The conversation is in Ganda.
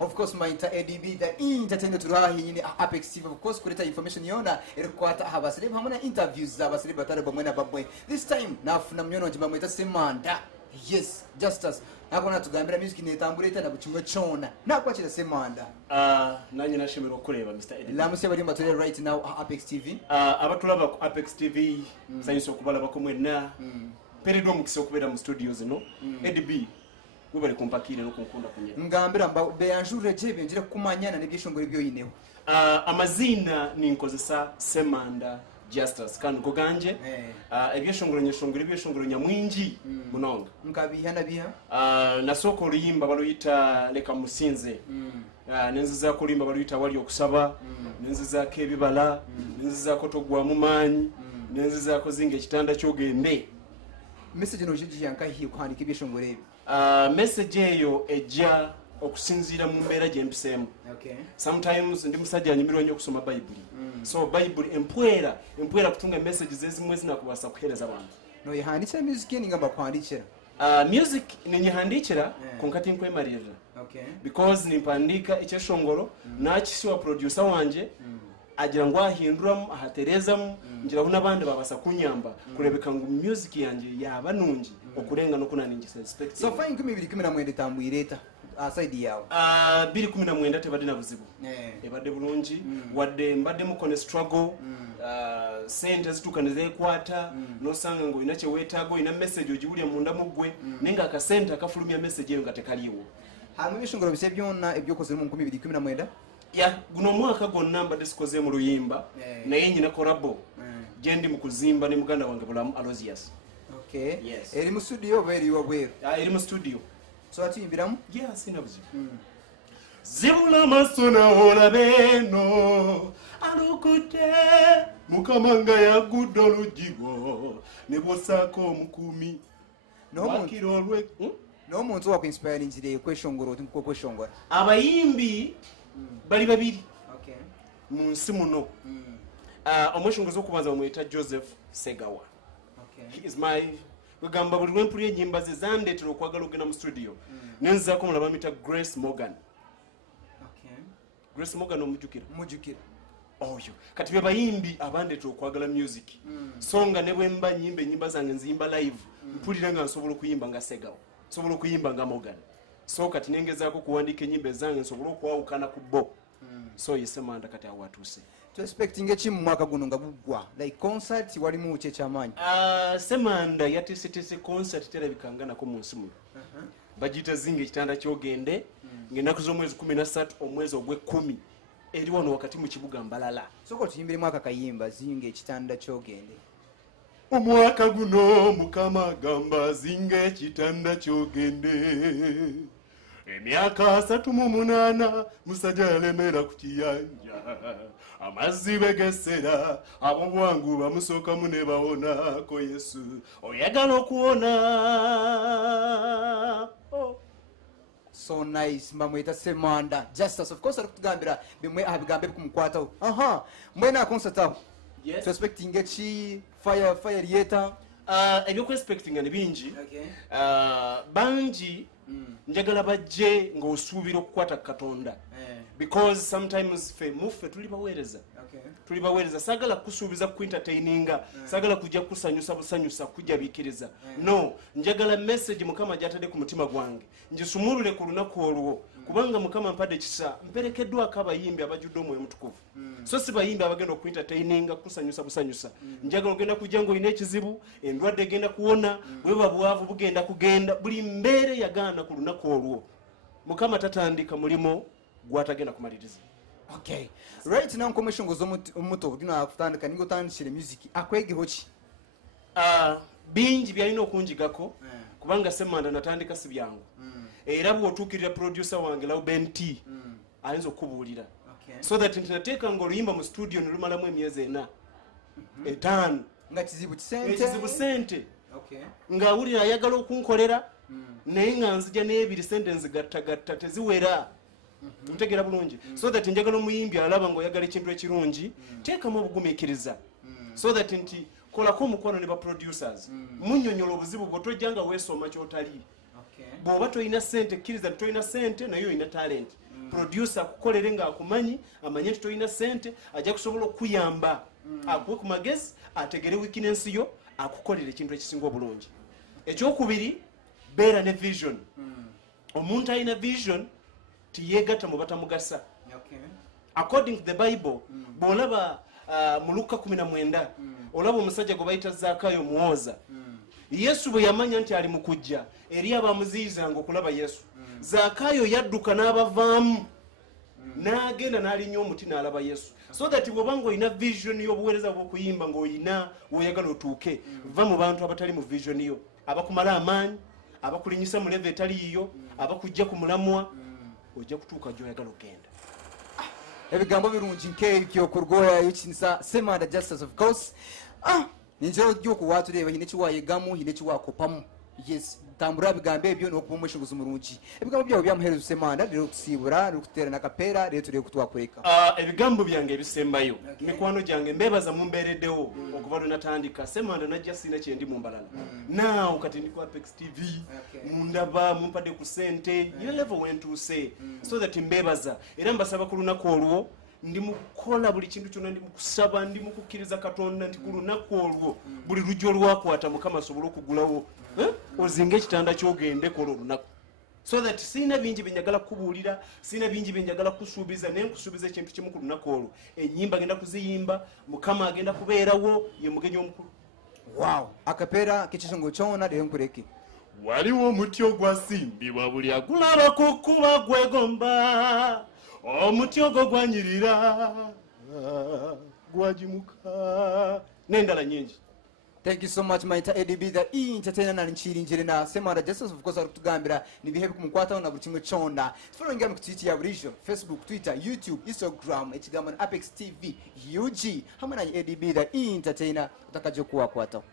Of course, my ADB, the entertainment turahi in Apex TV, of course, kureta information yona, erukwata habasile, hamana interviews zabasile batare bamwena babwe. This time, nafuna mnyono jibamweta Ssemsnds. Yes, Justus. Nakona tugambira music netambuleta na buchimwe chona. Nakwachira Ssemsnds. Nanyi nashimira okuleba Mr. Eddie. Lamusi abali mbatole right now Apex TV. Abatulaba ku Apex TV, sayinso okubala bakomwena. Peredo mukise okubera mu studios no. Eddie Webali kumpakire no kunkunda kunye. Ngambira mba beyanjure jebe njira kumanyana nebyeshongoro byo yineho. Amazina ninkozesa Ssemsnds Justus kandi kuganje ebyeshongoro nyamwingi munonga. Nkabihana biha. Nasoko oluyimba baluyita leka musinze. Nenziza kulimba baluyita wali okusaba, nenziza kebibala, nenziza kotogwa mu manyi, nenziza ko Zinga Ekitanda Kyo Ogende. Message no jiji yankahiye kwandika ebyeshongoro ebyo. Message eyo ejja okusinzira mu mbeera gye mpisemu. Okay. Sometimes ndi musajja anyimirwa nnyo okusoma Bible. So Bible empwera kutunga messages ezimu ezinakubasa kuhereza abantu. No yahandikira music ye ngamba kwandikira. Music ninyihandikira konkati nkwemalirira. Okay. Because nimpandika ekyeshongoro nakisiwa producer wanje agira ngo ahinduramu ahaterezamu ngira huna bandi babasa kunyamba kurebeka ngo music yanje yaba nungi okurenga no kunaningi respect. So fine 2019 tambuyireta aside yawo. 2019 tebadde na buzibu. Ebadde bulungi wadde mbadde mu kone struggle sente zitukane zekwata nosanga ngo ina kyewetaago ina message ogiwulya munda mugwe nenga akasente akafulumya message eyo nga tekaliwo. Hama ebishongoro bise byonna ebyokoze mu 2019. Ya guno mwaka gonna mbadde sikoze mu luyimba naye nyina korabo gyendi mu kuzimba ne muganda wange Bulamu Alozius. Okay. Yes. Eri mu studio beri wabweru. Eri mu studio. So atiyimbiramu? Yeah, sina buzibu. Zibula masona olabeno alukute mukamanga ya gudo lujigo nebosako omukumi wakirolwe no muntu wa inspire njire kweshongoro tinko kweshongora abayimbi bali babiri. Okay. Munsi muno omweshongozo okubanza bamweta Joseph Segawa. Okay. He is my gamba buli lwempuli enyimba ze zandetera okwagala okugenda mu studio nenzako mulaba mita Grace Morgan. Okay. Grace Morgan omujukira oyo kati be bayimbi abandetera okwagala music songa ne bwemba nyimba zange nzimba live mpulira nga nsobola okuyimba nga Segawa, nsobola okuyimba nga Morgan. So kati nengezaako kuwandika enyimba zange nsobola okwawukana ku bo. So Ssemsnds kati awatuse. To expecting echi mu mwaka guno nga bugwa like concert wali mu che chamanyi. Ssemsnds yatisitise concert terabikanga nako mu nsi muno. Bagita Zinga Ekitanda Kyo Ogende ngenaku z'omwezi 13 omwezi ogwe-10 eri wano wakati mu kibuga Mbalala. Soko tuyimbire mwaka kayimba Zinga Ekitanda Kyo Ogende. Omwaka guno mukama gamba Zinga Ekitanda Kyo Ogende. Emyaka 38 musajja yalemera ku kiyanja. Amazzi begesera abo bwangu bamusooka mu ne bawona ko Yesu oyagala okuwona. So nice mamweta Ssemsnds Justus. Of course alikutugambira bimwe abigambe kumkwataho. Mwena concert aho. Yes. To expecting echi fire yeta. Ebyo ku expecting ni bingi. Okay. Banji njagala bajje ng'osuubira okukwata Katonda. Because sometimes muffe tuli baweereza. Okay. Tuli baweereza sagala kusuubiza ku entertaininga, sagala kujja kusanyusa busanyusa kujja bikiriza. No, njagala message Mukama gyatadde ku mutima gwange. Njisumulule ku lunaku olwo kubanga Mukama mpadde kisa mperekeddwa akabayimbi abajudde omwoyo mutukuvu. So si bayimbi abagenda ku entertaininga kusanyusa busanyusa. Njagala ogenda kujja ng'olina ekizibu, endwadde egenda kuwona, bweba bwavu bugenda kugenda, buli mbeere yagaana ku lunaku olwo. Mukama tatandika mulimo gwatagenda kumaliriza. Okay. Right now nkomeshongozo omuto dina kutandika ningo tandishire music akwegeho ki? Bingi byalina okunjigako kubanga Ssemsnds natandika si byangu. Era bw'otuukirira producer wange Lauben T ayinza okubuulira. So that ntateeka ng'oluyimba mu studio nilumalamu emyezi 4 5 nga kizibu sente. Okay. Ng'awulira ayagala okunkolera naye nga nzija n'ebiri sente nzigattagatta teziwera. Mutegera bulungi. So that njagala omuyimbi alaba ng'oyagala ekintu ekirungi teekamu obugumiikiriza. So that nti kolako omukwano ne ba producers munnyonnyola obuzibu bw'otojjanga weesoma ky'otali. Bw'oba toyina ssente kkiriza toyina ssente naye oyina talent. producer akukolere nga akumanyi amanye nti tolina sente ajja kusobola okuyamba akuwe ku magezi ategere weakness yo akukolere ekintu ekisinga obulungi. Ekyokubiri beera ne vision. Omuntu alina vision tiyeegatta mu batamugasa. According to the Bible bw'olaba mu Luka 19 olaba omusajja gwe bayita Zaakayo muwoza. Yesu bwe yamanya nti ali mu kujja eri abamuziyizanga okulaba Yesu, Zaakayo yadduka n'abavaamu n'agenda n'alinnya omuti n'alaba Yesu. So that bw'obanga olina vision y'obuweereza bw'okuyimba ng'olina w'oyagala otuuke, va mu bantu abatali mu vision yo, abakumala amaanyi, abakulinyisa mu leve etaliiyo, abakujja ku mulamwa, ojja kutuuka gy'oyagala okgenda. Ebigambo birungi nk'ebyo kurgoya yukinisa Ssemsnds Justus of course. Ninjira gy'okuwatuleba hine kiwayegamu hine kiwakopamu. Yes, tambura bigambo ebyo n'okuba omweshinguzi mulungi. Ebigambo byawe byamuherezo Ssemsnds lero kusiibura n'okutera n'akapeera lero tuli kutwakureka. Ebigambo byange ebisembayo mikwano gyange mbebaza mumbeereddewo okuva lwe natandika. Ssemsnds najja sina kyendi mu mbalala. Now kati ndi ku Apex TV mundaba mumpadde ku sente ye level wentuuse so that mbebaza era mbasaba ku lunaku olwo ndi mukola buli kintu kyonna ndi mukusaba ndi mukukkiriza Katonda nti ku lunaku olwo buli lujjo lwakwata Mukama asobole okugulawo Ozinga Ekitanda Kyo Ogende kola olunaku. So that sina bingi byenjagala kubuulira, sina bingi byenjagala kusuubiza, naye nkusuubiza ekintu kimu ku lunaku olwo. Ennyimba agenda kuziyimba, Mukama agenda kubeerawo, ye mugenyi omukulu. Wow, akapeera k'ekisongo kyona lero nkureke. Waliwo omuti ogwasimbibwa buli agulaba ku kkuba gwegomba, omuti ogwo gwanyirira gwagimuka n'endala nnyingi. Thank you so much, my ADB, the entertainer na nchiri njiri na Ssemsnds Justus, of course, arikutugambira ni bihebu kumukwata na buli kimwe kyonna. Following mu Twitter ya bulijjo, Facebook, Twitter, YouTube, Instagram, ekigamba na Apex TV, UG, hamwe na ADB, the entertainer, utakajja kuwakwataho.